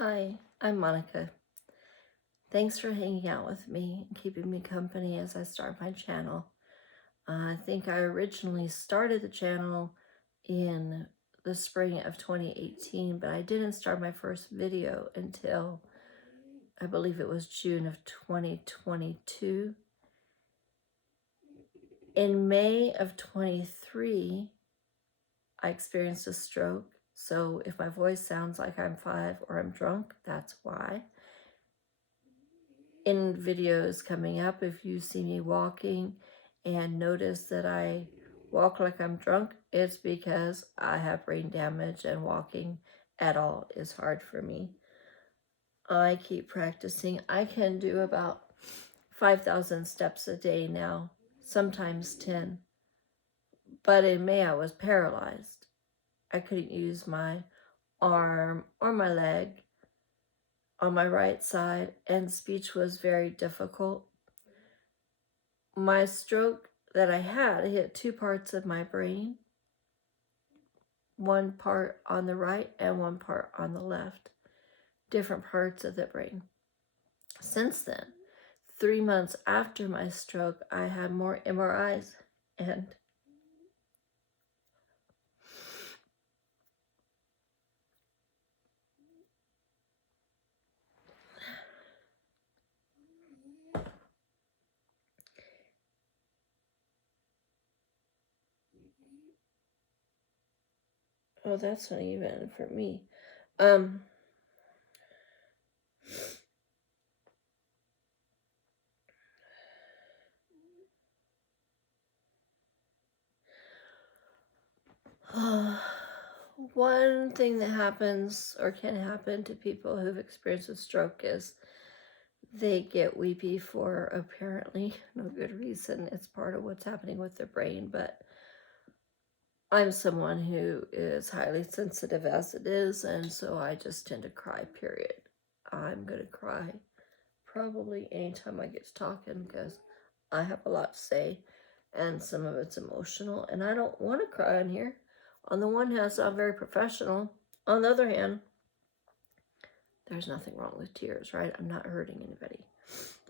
Hi, I'm Monica. Thanks for hanging out with me and keeping me company as I start my channel. I think I originally started the channel in the spring of 2018, but I didn't start my first video until I believe it was June of 2022. In May of 23, I experienced a stroke. So if my voice sounds like I'm 5 or I'm drunk, that's why. In videos coming up, if you see me walking and notice that I walk like I'm drunk, it's because I have brain damage and walking at all is hard for me. I keep practicing. I can do about 5,000 steps a day now, sometimes 10. But in May, I was paralyzed. I couldn't use my arm or my leg on my right side, and speech was very difficult. My stroke that I had hit two parts of my brain, one part on the right and one part on the left, different parts of the brain. Since then, 3 months after my stroke, I had more MRIs and oh, that's not even for me. One thing that happens or can happen to people who've experienced a stroke is they get weepy for apparently no good reason. It's part of what's happening with their brain, but I'm someone who is highly sensitive as it is, and so I just tend to cry, period. I'm going to cry probably anytime I get to talking because I have a lot to say, and some of it's emotional, and I don't want to cry on here. On the one hand, I'm very professional. On the other hand, there's nothing wrong with tears, right? I'm not hurting anybody.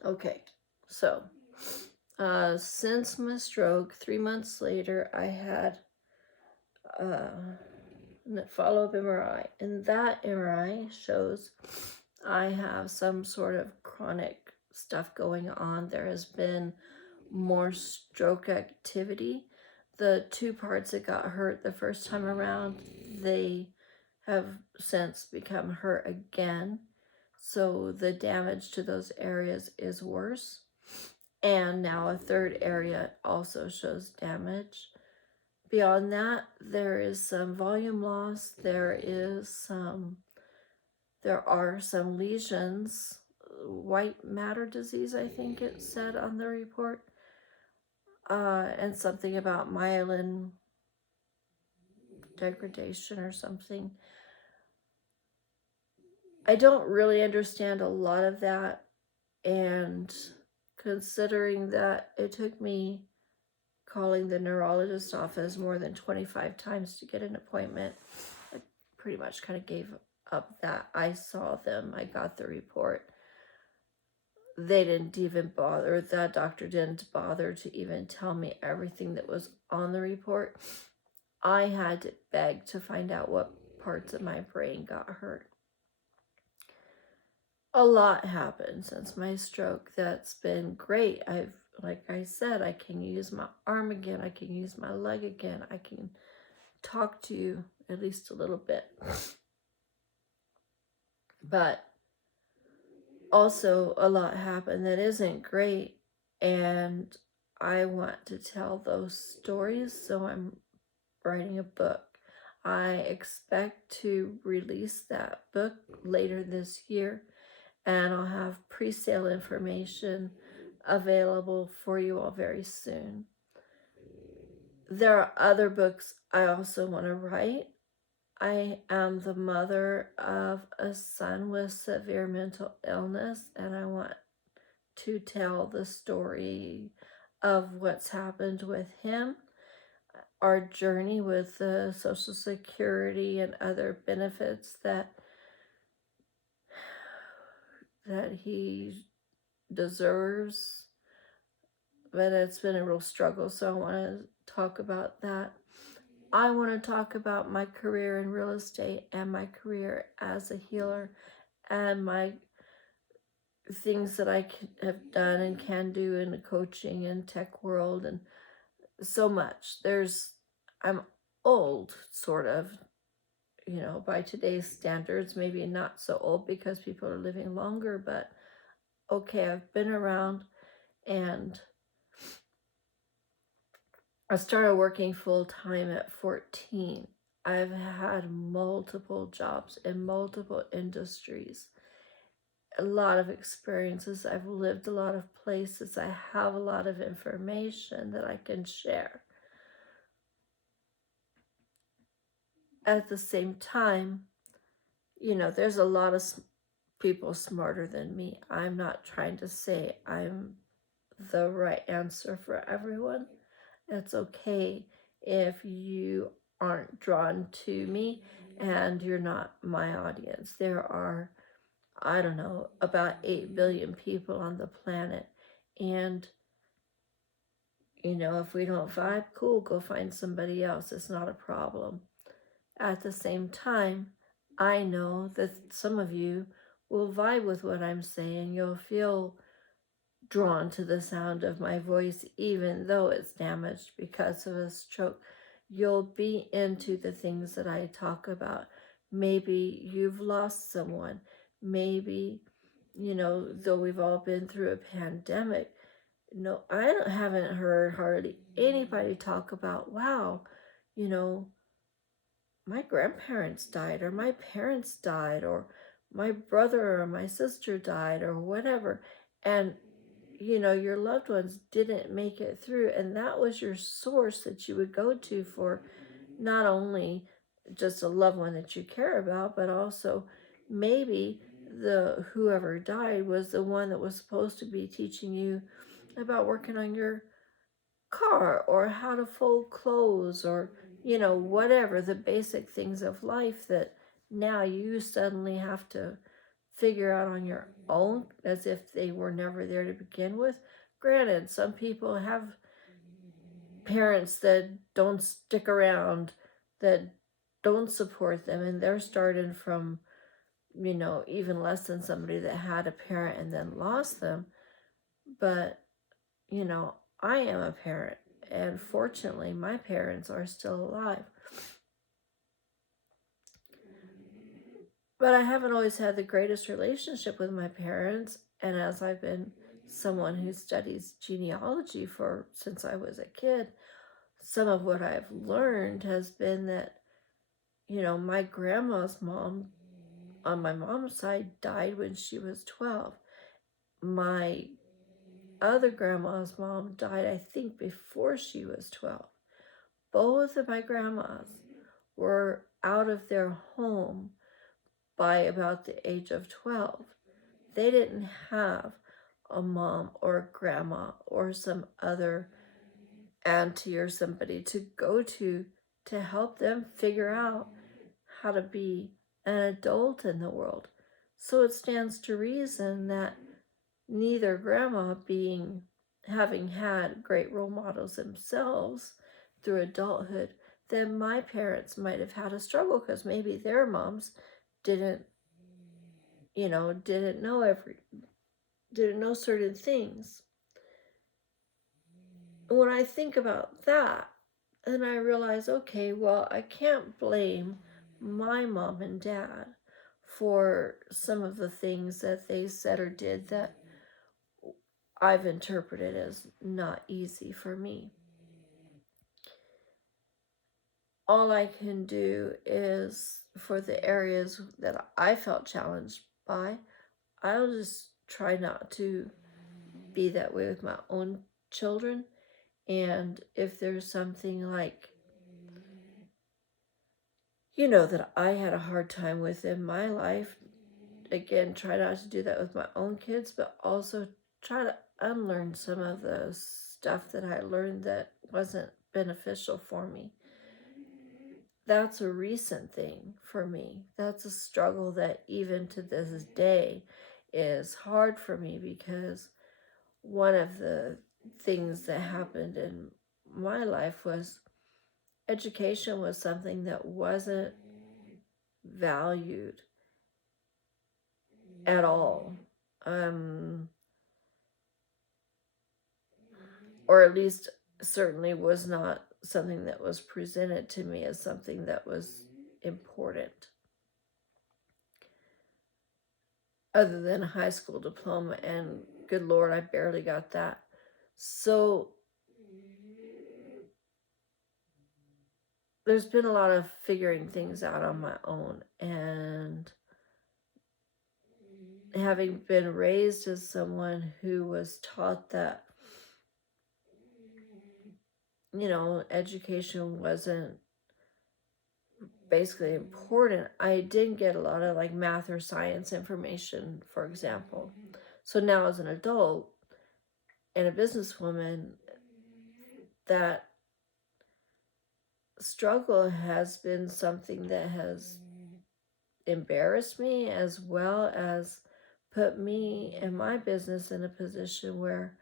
Okay, so since my stroke, 3 months later, I had follow-up MRI, and that MRI shows I have some sort of chronic stuff going on. There has been more stroke activity. The two parts that got hurt the first time around, they have since become hurt again. So the damage to those areas is worse. And now a third area also shows damage. Beyond that, there is some volume loss. There are some lesions, white matter disease, I think it said on the report, and something about myelin degradation or something. I don't really understand a lot of that, and considering that it took me calling the neurologist office more than 25 times to get an appointment, I pretty much kind of gave up that. I saw them, I got the report. They didn't even bother, that doctor didn't bother to even tell me everything that was on the report. I had to beg to find out what parts of my brain got hurt. A lot happened since my stroke that's been great. Like I said, I can use my arm again, I can use my leg again, I can talk to you at least a little bit. But also a lot happened that isn't great, and I want to tell those stories, so I'm writing a book. I expect to release that book later this year, and I'll have pre-sale information available for you all very soon. There are other books I also want to write. I am the mother of a son with severe mental illness, and I want to tell the story of what's happened with him, our journey with the Social Security and other benefits that that he deserves, but it's been a real struggle, so I want to talk about that. I want to talk about my career in real estate and my career as a healer and my things that I have done and can do in the coaching and tech world and so much. I'm old, sort of, by today's standards, maybe not so old because people are living longer, but okay, I've been around and I started working full time at 14. I've had multiple jobs in multiple industries, a lot of experiences. I've lived a lot of places. I have a lot of information that I can share. At the same time, there's a lot of people smarter than me. I'm not trying to say I'm the right answer for everyone. It's okay if you aren't drawn to me and you're not my audience. There are, I don't know, about 8 billion people on the planet. And, if we don't vibe, cool, go find somebody else. It's not a problem. At the same time, I know that some of you will vibe with what I'm saying. You'll feel drawn to the sound of my voice, even though it's damaged because of a stroke. You'll be into the things that I talk about. Maybe you've lost someone. Maybe, though we've all been through a pandemic, haven't heard hardly anybody talk about, wow, my grandparents died, or my parents died, or my brother or my sister died, or whatever. And your loved ones didn't make it through, and that was your source that you would go to for not only just a loved one that you care about, but also maybe the whoever died was the one that was supposed to be teaching you about working on your car or how to fold clothes or whatever the basic things of life that now you suddenly have to figure out on your own as if they were never there to begin with. Granted, some people have parents that don't stick around, that don't support them, and they're starting from, even less than somebody that had a parent and then lost them. But, I am a parent, and fortunately, my parents are still alive. But I haven't always had the greatest relationship with my parents, and as I've been someone who studies genealogy since I was a kid, some of what I've learned has been that, my grandma's mom on my mom's side died when she was 12. My other grandma's mom died, I think, before she was 12. Both of my grandmas were out of their home by about the age of 12. They didn't have a mom or a grandma or some other auntie or somebody to go to help them figure out how to be an adult in the world. So it stands to reason that neither grandma having had great role models themselves through adulthood, then my parents might have had a struggle because maybe their moms didn't didn't know certain things. When I think about that, then I realize, okay, well, I can't blame my mom and dad for some of the things that they said or did that I've interpreted as not easy for me. All I can do is, for the areas that I felt challenged by, I'll just try not to be that way with my own children. And if there's something like, that I had a hard time with in my life, again, try not to do that with my own kids, but also try to unlearn some of the stuff that I learned that wasn't beneficial for me. That's a recent thing for me. That's a struggle that even to this day is hard for me because one of the things that happened in my life was education was something that wasn't valued at all. Or at least certainly was not something that was presented to me as something that was important, other than a high school diploma, and good Lord, I barely got that. So there's been a lot of figuring things out on my own, and having been raised as someone who was taught that, you know, education wasn't basically important, I didn't get a lot of like math or science information, for example. So now as an adult and a businesswoman, that struggle has been something that has embarrassed me, as well as put me and my business in a position where,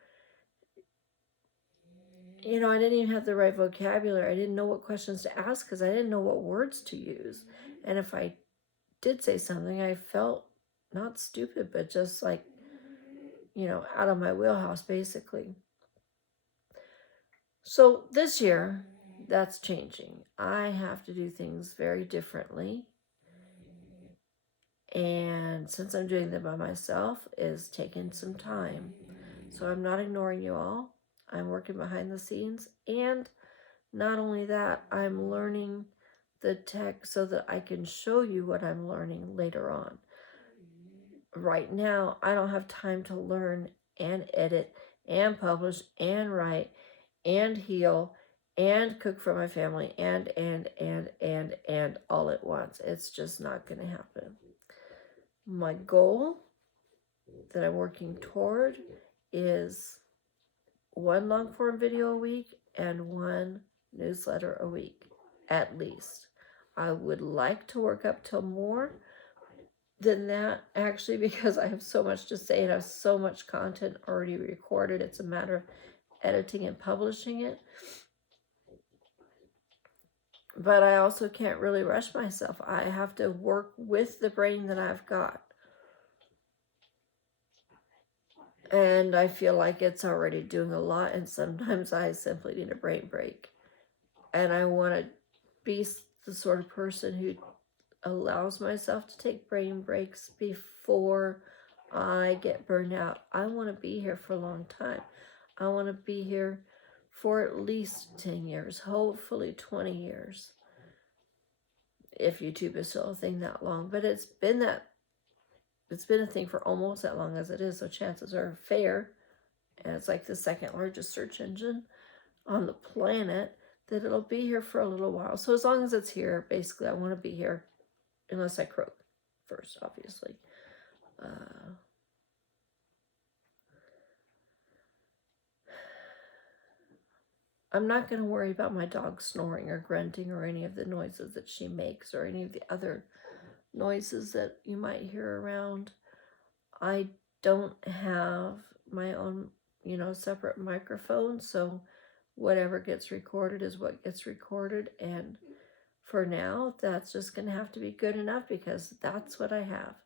you know, I didn't even have the right vocabulary. I didn't know what questions to ask because I didn't know what words to use. And if I did say something, I felt not stupid, but just like, you know, out of my wheelhouse, basically. So this year, that's changing. I have to do things very differently. And since I'm doing them by myself, is taking some time. So I'm not ignoring you all. I'm working behind the scenes. And not only that, I'm learning the tech so that I can show you what I'm learning later on. Right now, I don't have time to learn and edit and publish and write and heal and cook for my family and all at once. It's just not going to happen. My goal that I'm working toward is one long form video a week and one newsletter a week, at least. I would like to work up till more than that, actually, because I have so much to say and I have so much content already recorded. It's a matter of editing and publishing it. But I also can't really rush myself. I have to work with the brain that I've got. And I feel like it's already doing a lot, and sometimes I simply need a brain break. And I want to be the sort of person who allows myself to take brain breaks before I get burned out. I want to be here for a long time. I want to be here for at least 10 years, hopefully 20 years, if YouTube is still a thing that long. But it's been a thing for almost that long as it is, so chances are fair, and it's like the second largest search engine on the planet, that it'll be here for a little while. So as long as it's here, basically I want to be here, unless I croak first, obviously. I'm not going to worry about my dog snoring or grunting or any of the noises that she makes or any of the other noises that you might hear around. I don't have my own, separate microphone, so whatever gets recorded is what gets recorded, and for now, that's just going to have to be good enough because that's what I have.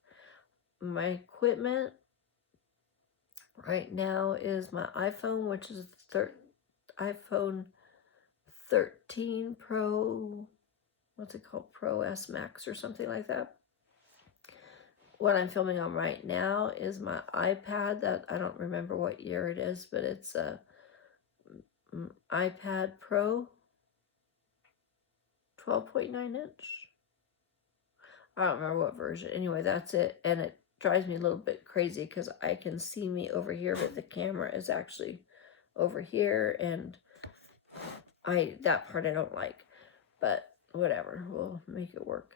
My equipment right now is my iPhone, which is iPhone 13 Pro, what's it called? Pro S Max or something like that. What I'm filming on right now is my iPad that I don't remember what year it is, but it's a iPad Pro 12.9 inch. I don't remember what version. Anyway, that's it. And it drives me a little bit crazy because I can see me over here, but the camera is actually over here, and that part I don't like. But whatever, we'll make it work.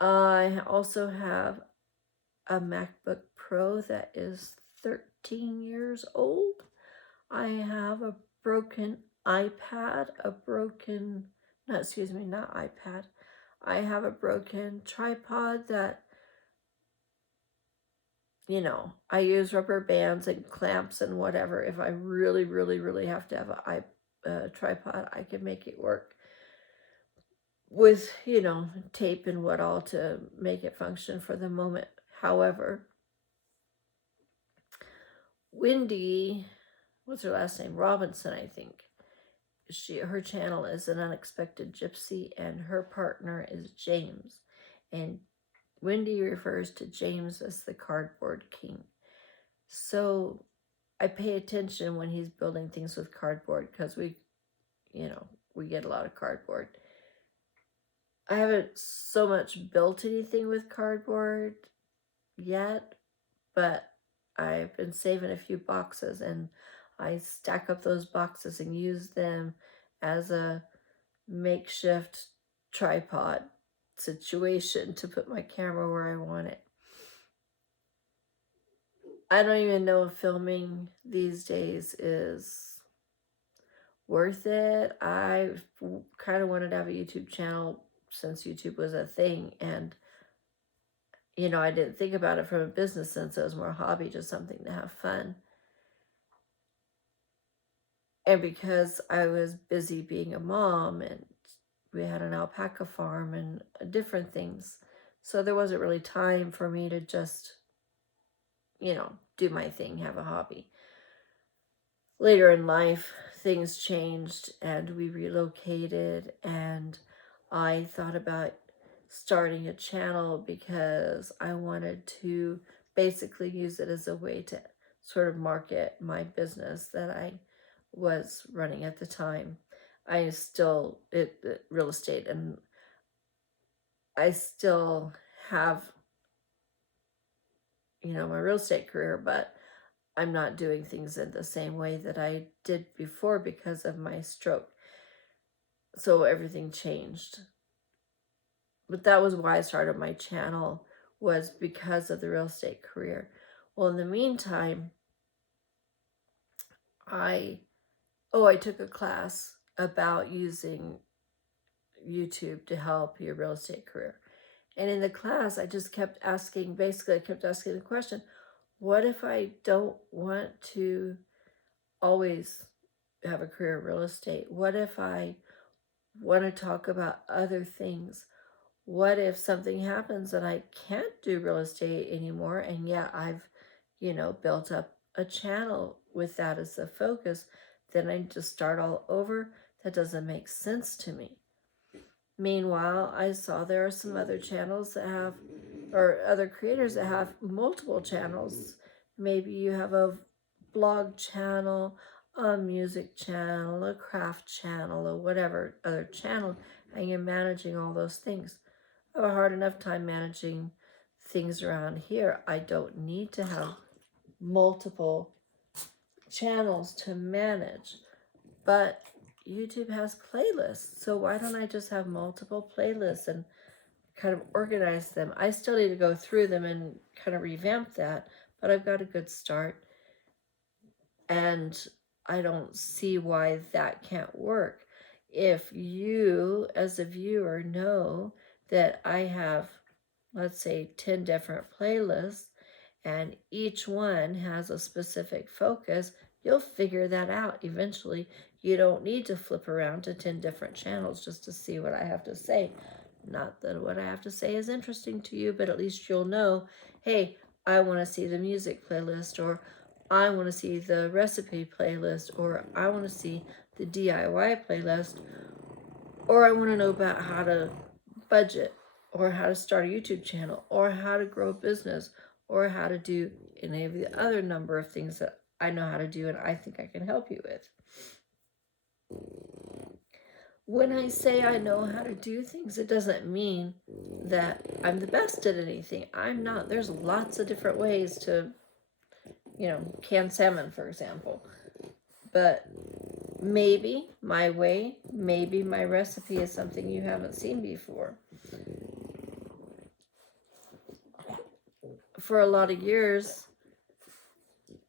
I also have a MacBook Pro that is 13 years old. I have a broken iPad, not iPad. I have a broken tripod that you know, I use rubber bands and clamps and whatever. If I really, really, really have to have a tripod, I can make it work with, you know, tape and what all to make it function for the moment. However, Wendy, what's her last name? Robinson, I think. Her channel is An Unexpected Gypsy, and her partner is James. And Wendy refers to James as the cardboard king. So I pay attention when he's building things with cardboard, because we get a lot of cardboard. I haven't so much built anything with cardboard yet, but I've been saving a few boxes, and I stack up those boxes and use them as a makeshift tripod situation to put my camera where I want it. I don't even know if filming these days is worth it. I kind of wanted to have a YouTube channel since YouTube was a thing, and you know, I didn't think about it from a business sense. It was more a hobby, just something to have fun. And because I was busy being a mom, and we had an alpaca farm and different things, so there wasn't really time for me to just, you know, do my thing, have a hobby. Later in life, things changed and we relocated, and I thought about starting a channel because I wanted to basically use it as a way to sort of market my business that I was running at the time. I still, real estate, and I still have, you know, my real estate career, but I'm not doing things in the same way that I did before because of my stroke. So everything changed. But that was why I started my channel, was because of the real estate career. Well, in the meantime, I took a class about using YouTube to help your real estate career. And in the class, I just kept asking, basically I kept asking the question, what if I don't want to always have a career in real estate? What if I want to talk about other things? What if something happens and I can't do real estate anymore, and yet I've, you know, built up a channel with that as the focus? Then I just start all over? That doesn't make sense to me. Meanwhile, I saw there are some other channels that have, or other creators that have multiple channels. Maybe you have a blog channel, a music channel, a craft channel, or whatever other channel, and you're managing all those things. I have a hard enough time managing things around here. I don't need to have multiple channels to manage. But YouTube has playlists, so why don't I just have multiple playlists and kind of organize them? I still need to go through them and kind of revamp that, but I've got a good start, and I don't see why that can't work. If you, as a viewer, know that I have, let's say, 10 different playlists, and each one has a specific focus, you'll figure that out eventually. You don't need to flip around to 10 different channels just to see what I have to say. Not that what I have to say is interesting to you, but at least you'll know, hey, I want to see the music playlist, or I want to see the recipe playlist, or I want to see the DIY playlist, or I want to know about how to budget, or how to start a YouTube channel, or how to grow a business, or how to do any of the other number of things that I know how to do and I think I can help you with. When I say I know how to do things, it doesn't mean that I'm the best at anything. I'm not. There's lots of different ways to, you know, can salmon, for example. But maybe my way, maybe my recipe is something you haven't seen before. For a lot of years,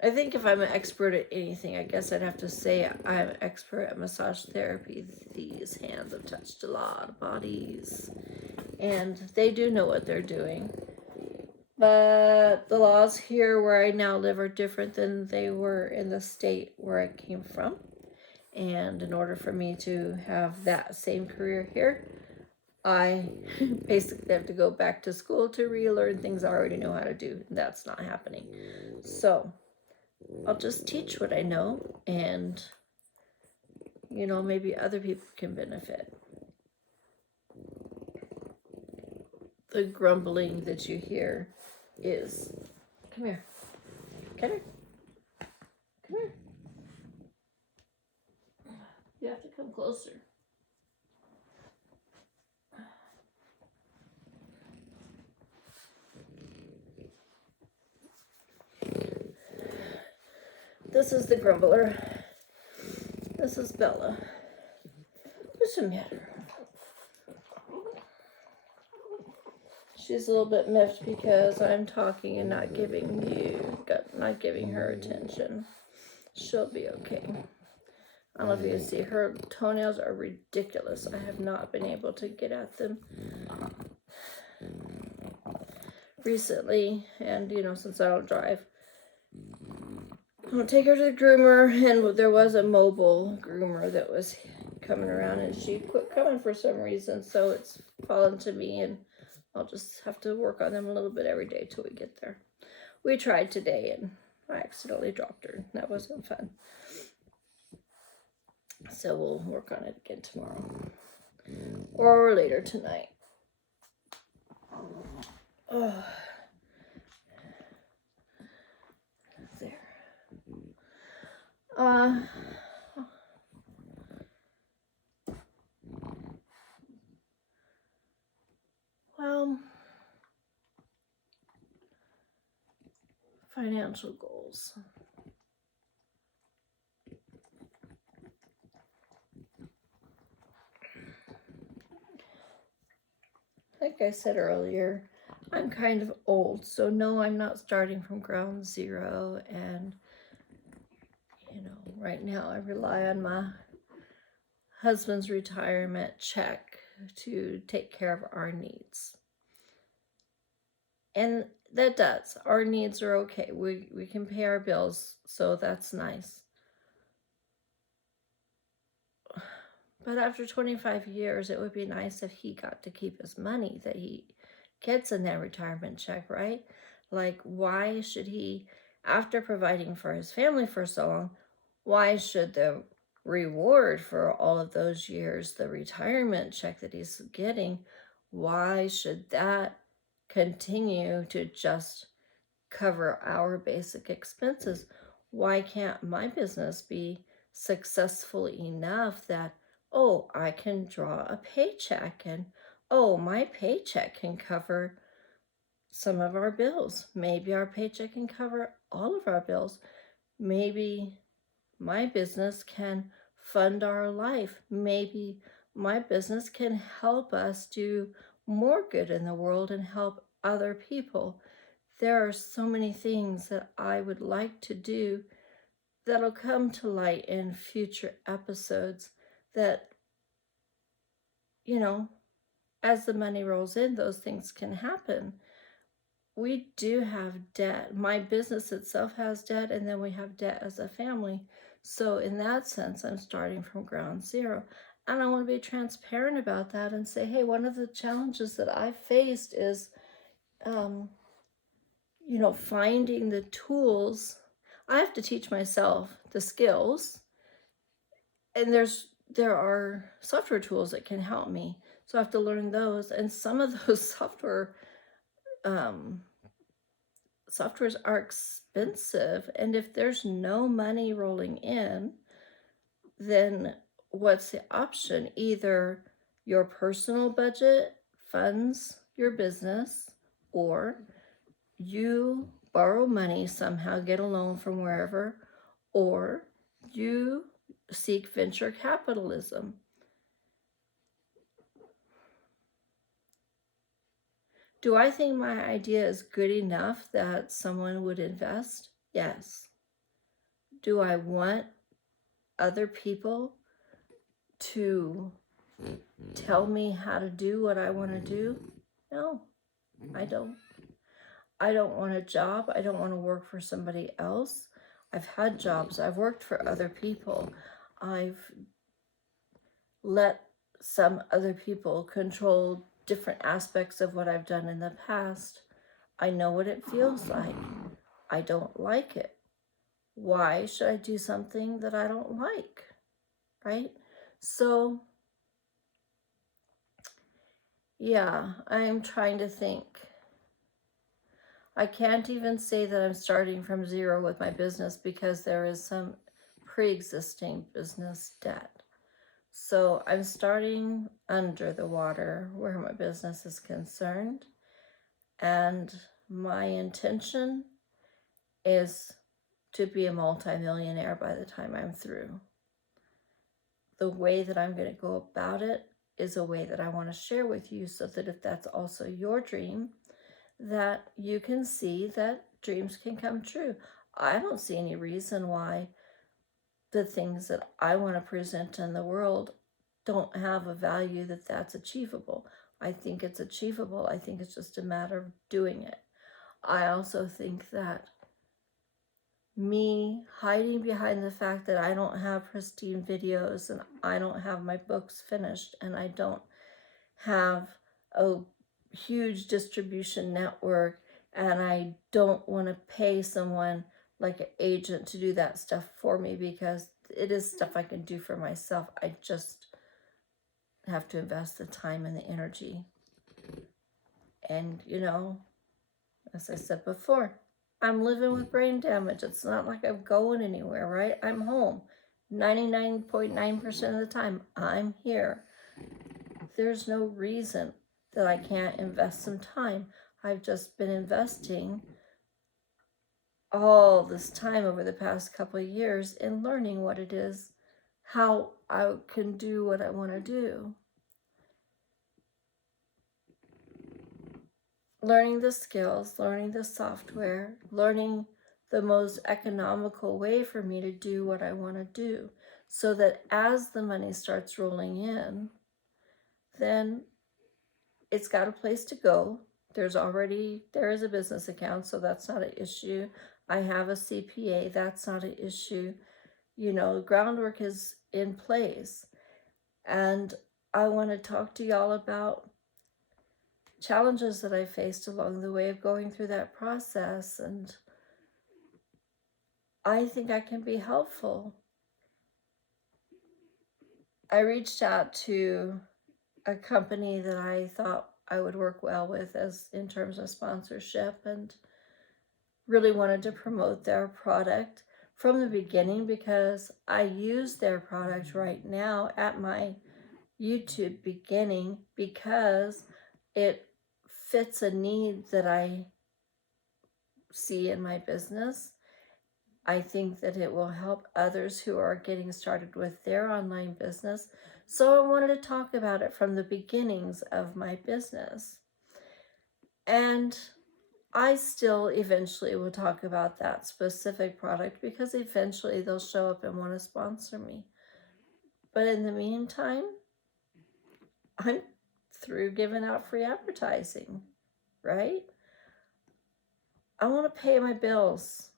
I think if I'm an expert at anything, I guess I'd have to say I'm an expert at massage therapy. These hands have touched a lot of bodies, and they do know what they're doing. But the laws here where I now live are different than they were in the state where I came from. And in order for me to have that same career here, I basically have to go back to school to relearn things I already know how to do. That's not happening. So I'll just teach what I know, and maybe other people can benefit. The grumbling that you hear is, come here, come here, come here. You have to come closer. This is the grumbler. This is Bella. What's the matter? She's a little bit miffed because I'm talking and not giving her attention. She'll be okay. I don't know if you can see, her toenails are ridiculous. I have not been able to get at them recently, and since I don't drive, I'll take her to the groomer, and there was a mobile groomer that was coming around, and she quit coming for some reason, so it's fallen to me, and I'll just have to work on them a little bit every day till we get there. We tried today, and I accidentally dropped her. That wasn't fun. So we'll work on it again tomorrow. Or later tonight. Oh. There. Well, financial goals. Like I said earlier, I'm kind of old, so no, I'm not starting from ground zero, and right now I rely on my husband's retirement check to take care of our needs. And that does. Our needs are okay. We can pay our bills, so that's nice. But after 25 years, it would be nice if he got to keep his money that he gets in that retirement check, right? Like, why should he, after providing for his family for so long, why should the reward for all of those years, the retirement check that he's getting, why should that continue to just cover our basic expenses? Why can't my business be successful enough that, oh, I can draw a paycheck, and oh, my paycheck can cover some of our bills. Maybe our paycheck can cover all of our bills. Maybe my business can fund our life. Maybe my business can help us do more good in the world and help other people. There are so many things that I would like to do that'll come to light in future episodes that, as the money rolls in, those things can happen. We do have debt. My business itself has debt, and then we have debt as a family. So in that sense, I'm starting from ground zero. And I want to be transparent about that and say, hey, one of the challenges that I've faced is, finding the tools. I have to teach myself the skills, and there are software tools that can help me. So I have to learn those, and some of those softwares are expensive, and if there's no money rolling in, then what's the option? Either your personal budget funds your business, or you borrow money somehow, get a loan from wherever, or you seek venture capitalism. Do I think my idea is good enough that someone would invest? Yes. Do I want other people to tell me how to do what I want to do? No, I don't. I don't want a job. I don't want to work for somebody else. I've had jobs. I've worked for other people. I've let some other people control different aspects of what I've done in the past. I know what it feels like. I don't like it. Why should I do something that I don't like? Right? So, yeah, I'm trying to think. I can't even say that I'm starting from zero with my business because there is some pre-existing business debt. So I'm starting under the water where my business is concerned. And my intention is to be a multimillionaire by the time I'm through. The way that I'm going to go about it is a way that I want to share with you so that if that's also your dream, that you can see that dreams can come true. I don't see any reason why the things that I want to present in the world don't have a value that's achievable. I think it's achievable. I think it's just a matter of doing it. I also think that me hiding behind the fact that I don't have pristine videos and I don't have my books finished and I don't have a huge distribution network and I don't want to pay someone like an agent to do that stuff for me because it is stuff I can do for myself. I just have to invest the time and the energy. And, as I said before, I'm living with brain damage. It's not like I'm going anywhere, right? I'm home. 99.9% of the time, I'm here. There's no reason that I can't invest some time. I've just been investing all this time over the past couple of years in learning what it is, how I can do what I want to do. Learning the skills, learning the software, learning the most economical way for me to do what I want to do so that as the money starts rolling in, then it's got a place to go. There is a business account, so that's not an issue. I have a CPA, that's not an issue. Groundwork is in place. And I want to talk to y'all about challenges that I faced along the way of going through that process. And I think I can be helpful. I reached out to a company that I thought I would work well with as in terms of sponsorship and really wanted to promote their product from the beginning because I use their product right now at my YouTube beginning because it fits a need that I see in my business. I think that it will help others who are getting started with their online business. So I wanted to talk about it from the beginnings of my business. And I still eventually will talk about that specific product because eventually they'll show up and want to sponsor me. But in the meantime, I'm through giving out free advertising, right? I want to pay my bills.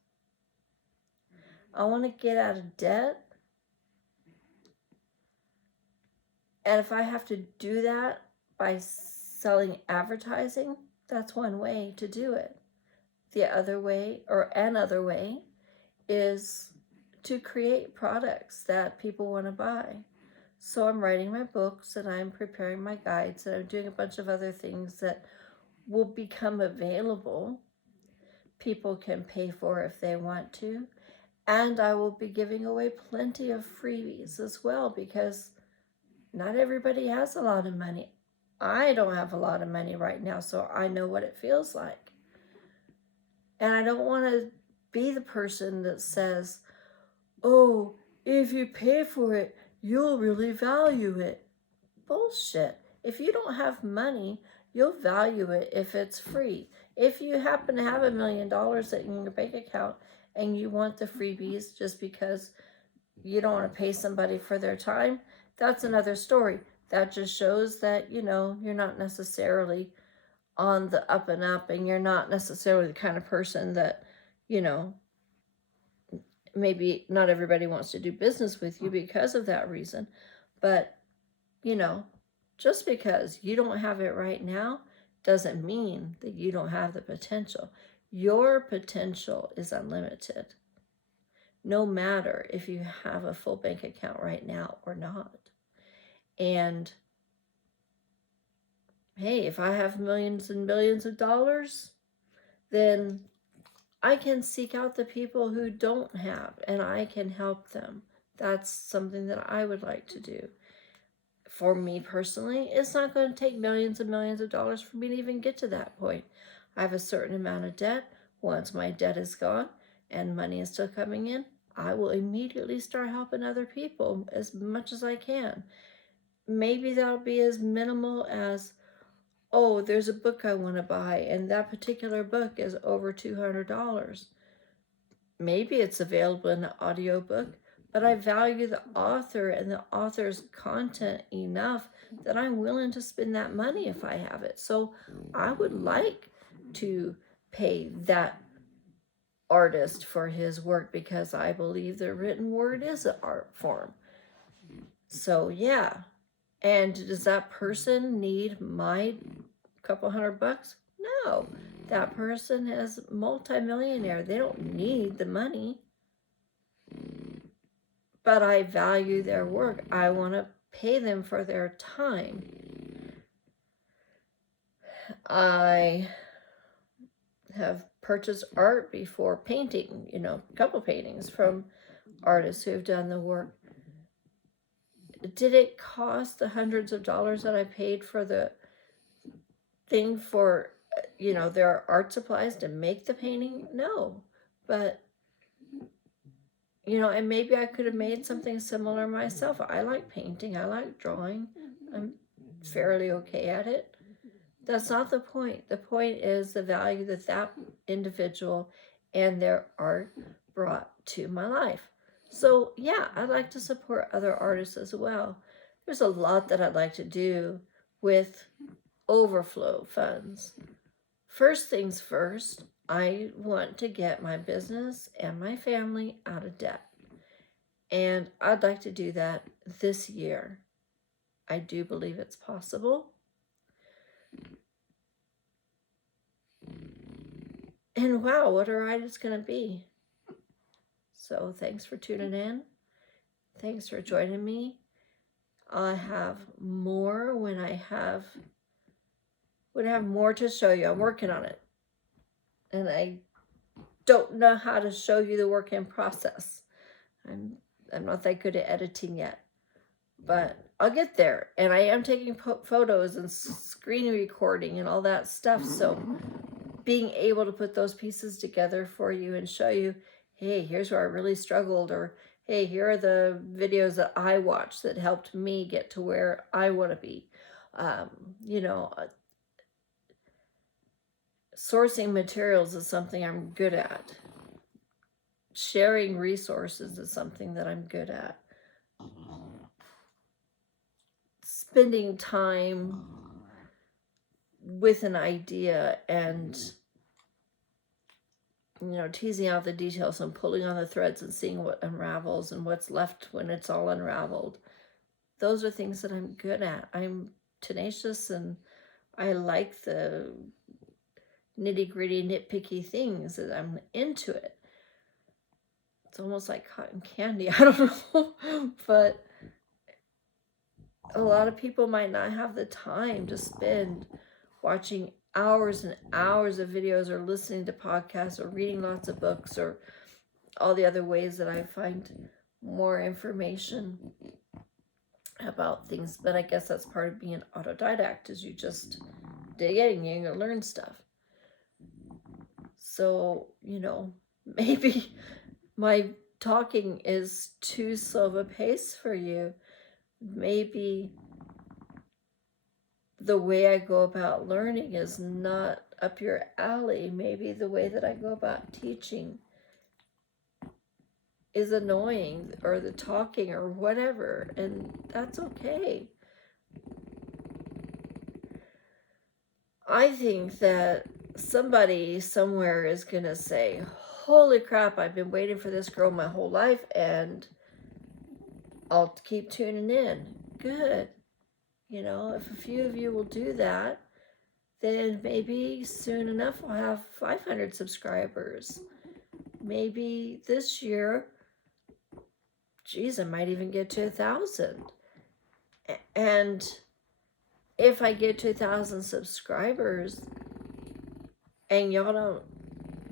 I want to get out of debt. And if I have to do that by selling advertising, that's one way to do it. The other way, or another way, is to create products that people want to buy. So I'm writing my books and I'm preparing my guides and I'm doing a bunch of other things that will become available. People can pay for if they want to. And I will be giving away plenty of freebies as well because not everybody has a lot of money. I don't have a lot of money right now, so I know what it feels like. And I don't want to be the person that says, oh, if you pay for it, you'll really value it. Bullshit. If you don't have money, you'll value it if it's free. If you happen to have $1 million in your bank account and you want the freebies just because you don't want to pay somebody for their time, that's another story. That just shows that, you're not necessarily on the up and up, and you're not necessarily the kind of person that, you know, maybe not everybody wants to do business with you because of that reason. But, you know, just because you don't have it right now doesn't mean that you don't have the potential. Your potential is unlimited, no matter if you have a full bank account right now or not. And hey, if I have millions and millions of dollars, then I can seek out the people who don't have, and I can help them. That's something that I would like to do. For me personally, it's not going to take millions and millions of dollars for me to even get to that point. I have a certain amount of debt. Once my debt is gone and money is still coming in, I will immediately start helping other people as much as I can. Maybe that'll be as minimal as, oh, there's a book I want to buy, and that particular book is over $200. Maybe it's available in an audiobook, but I value the author and the author's content enough that I'm willing to spend that money if I have it. So I would like to pay that artist for his work because I believe the written word is an art form. So yeah. And does that person need my couple $100? No. That person is multimillionaire. They don't need the money. But I value their work. I want to pay them for their time. I have purchased art before, painting, a couple paintings from artists who have done the work. Did it cost the hundreds of dollars that I paid for the thing for, their art supplies to make the painting? No. But, and maybe I could have made something similar myself. I like painting. I like drawing. I'm fairly okay at it. That's not the point. The point is the value that that individual and their art brought to my life. So yeah, I'd like to support other artists as well. There's a lot that I'd like to do with overflow funds. First things first, I want to get my business and my family out of debt. And I'd like to do that this year. I do believe it's possible. And wow, what a ride it's going to be. So thanks for tuning in. Thanks for joining me. I have more when I have more to show you. I'm working on it. And I don't know how to show you the work in process. I'm not that good at editing yet. But I'll get there. And I am taking photos and screen recording and all that stuff. So being able to put those pieces together for you and show you, hey, here's where I really struggled, or hey, here are the videos that I watched that helped me get to where I want to be. Sourcing materials is something I'm good at. Sharing resources is something that I'm good at. Spending time with an idea and teasing out the details and pulling on the threads and seeing what unravels and what's left when it's all unraveled. Those are things that I'm good at. I'm tenacious and I like the nitty-gritty, nitpicky things, and I'm into it. It's almost like cotton candy. I don't know. But a lot of people might not have the time to spend watching hours and hours of videos or listening to podcasts or reading lots of books or all the other ways that I find more information about things. But I guess that's part of being an autodidact, is you just dig in and you learn stuff. So, maybe my talking is too slow of a pace for you. Maybe the way I go about learning is not up your alley. Maybe the way that I go about teaching is annoying, or the talking or whatever, and that's okay. I think that somebody somewhere is going to say, holy crap, I've been waiting for this girl my whole life, and I'll keep tuning in. Good. You know, if a few of you will do that, then maybe soon enough we'll have 500 subscribers. Maybe this year, geez, I might even get to 1,000. And if I get to 1,000 subscribers and y'all don't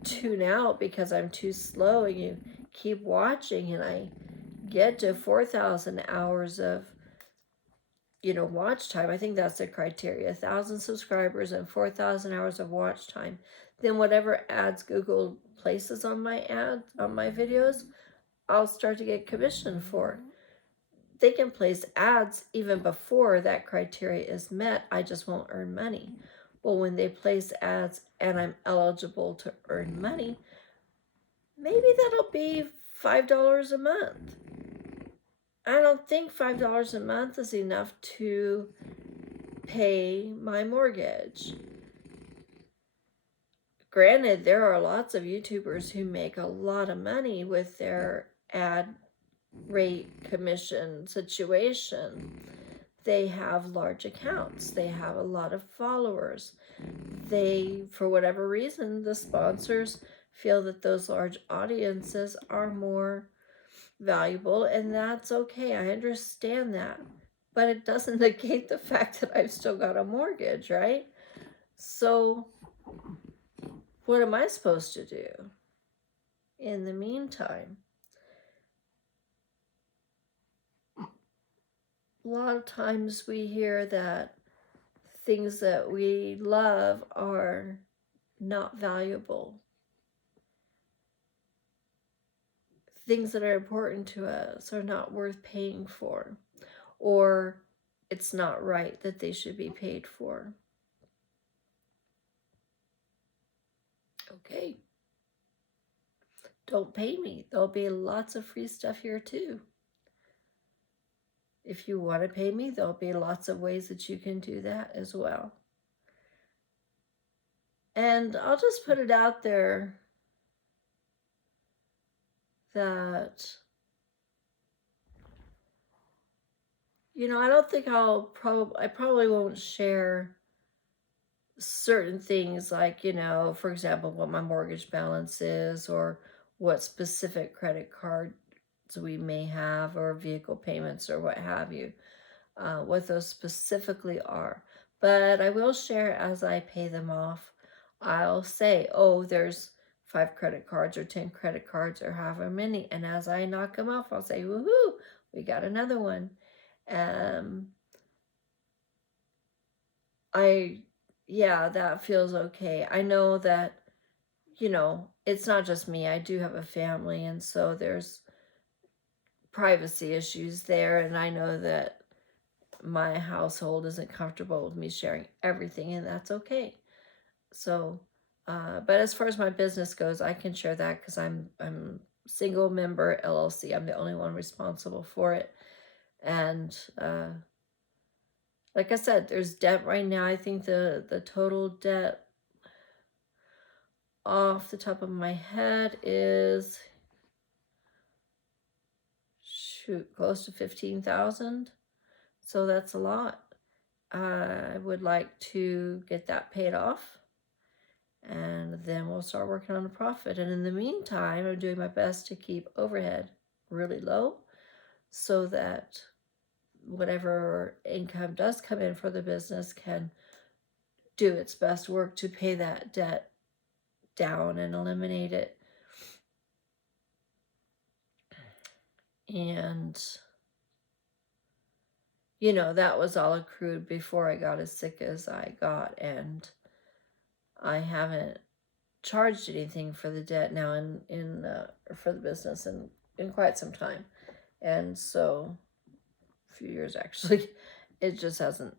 tune out because I'm too slow and you keep watching and I get to 4,000 hours of, watch time, I think that's the criteria, 1,000 subscribers and 4,000 hours of watch time, then whatever ads Google places on my videos, I'll start to get commission for. They can place ads even before that criteria is met. I just won't earn money. Well, when they place ads and I'm eligible to earn money, maybe that'll be $5 a month. I don't think $5 a month is enough to pay my mortgage. Granted, there are lots of YouTubers who make a lot of money with their ad rate commission situation. They have large accounts. They have a lot of followers. They, for whatever reason, the sponsors feel that those large audiences are more valuable, and that's okay. I understand that. But it doesn't negate the fact that I've still got a mortgage, right? So what am I supposed to do in the meantime? A lot of times we hear that things that we love are not valuable. Things that are important to us are not worth paying for, or it's not right that they should be paid for. Okay. Don't pay me. There'll be lots of free stuff here too. If you want to pay me, there'll be lots of ways that you can do that as well. And I'll just put it out there that, I don't think I probably won't share certain things like, for example, what my mortgage balance is or what specific credit cards we may have or vehicle payments or what have you, what those specifically are. But I will share as I pay them off. I'll say, oh, there's 5 credit cards or 10 credit cards or however many. And as I knock them off, I'll say, woohoo, we got another one. That feels okay. I know that, it's not just me. I do have a family, and so there's privacy issues there, and I know that my household isn't comfortable with me sharing everything, and that's okay. So, but as far as my business goes, I can share that because I'm single member LLC. I'm the only one responsible for it. And like I said, there's debt right now. I think the total debt off the top of my head is close to 15,000. So that's a lot. I would like to get that paid off, and then we'll start working on a profit. And in the meantime, I'm doing my best to keep overhead really low so that whatever income does come in for the business can do its best work to pay that debt down and eliminate it. And that was all accrued before I got as sick as I got, and I haven't charged anything for the debt now for the business in quite some time. And so a few years actually. It just hasn't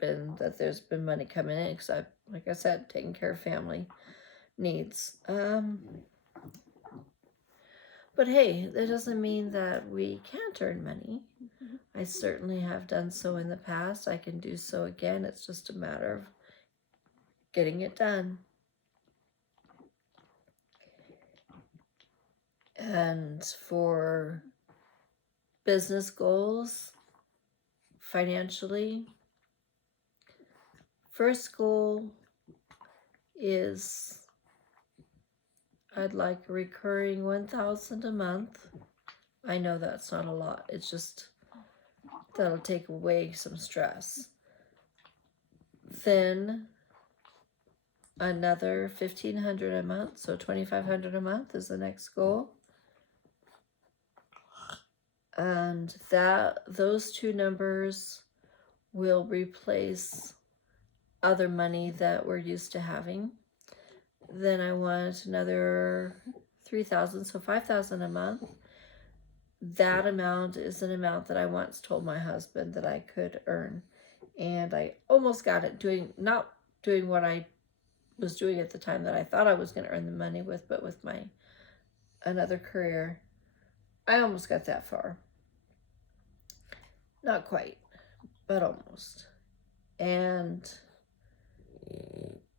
been that there's been money coming in because I've, like I said, taken care of family needs. But hey, that doesn't mean that we can't earn money. I certainly have done so in the past. I can do so again. It's just a matter of getting it done. And for business goals, financially, first goal is I'd like a recurring $1,000 a month. I know that's not a lot. It's just that'll take away some stress. Then another $1,500 a month, so $2,500 a month is the next goal. And those two numbers will replace other money that we're used to having. Then I want another 3,000, so 5,000 a month. That amount is an amount that I once told my husband that I could earn, and I almost got it not doing what I was doing at the time that I thought I was going to earn the money with, but with my another career. I almost got that far. Not quite, but almost. And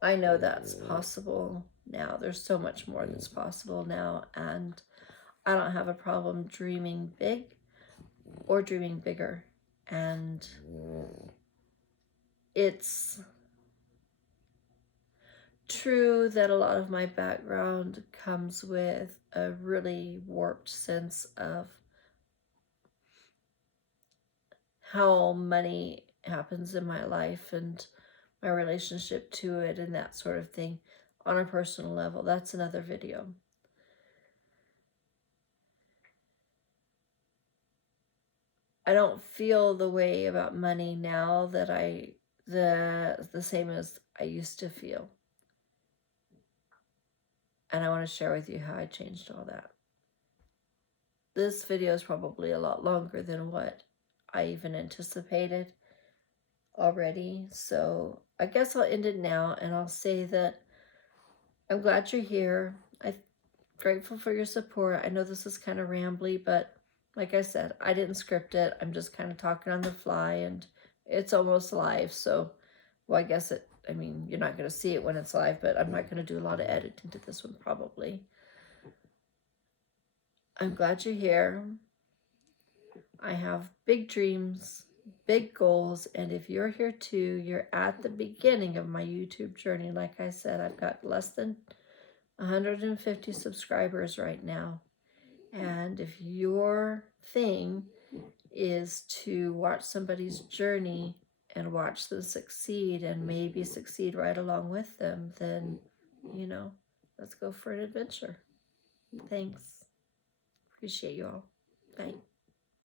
I know that's possible now. There's so much more that's possible now, and I don't have a problem dreaming big or dreaming bigger. And it's true that a lot of my background comes with a really warped sense of how money happens in my life and my relationship to it and that sort of thing on a personal level. That's another video. I don't feel the way about money now that the same as I used to feel. And I want to share with you how I changed all that. This video is probably a lot longer than what I even anticipated already. So I guess I'll end it now, and I'll say that I'm glad you're here. I'm grateful for your support. I know this is kind of rambly, but like I said, I didn't script it. I'm just kind of talking on the fly, and it's almost live. So, well, I guess you're not going to see it when it's live, but I'm not going to do a lot of editing to this one probably. I'm glad you're here. I have big dreams, big goals, and if you're here too, you're at the beginning of my YouTube journey. Like I said, I've got less than 150 subscribers right now. And if your thing is to watch somebody's journey and watch them succeed and maybe succeed right along with them, then, let's go for an adventure. Thanks. Appreciate you all. Bye.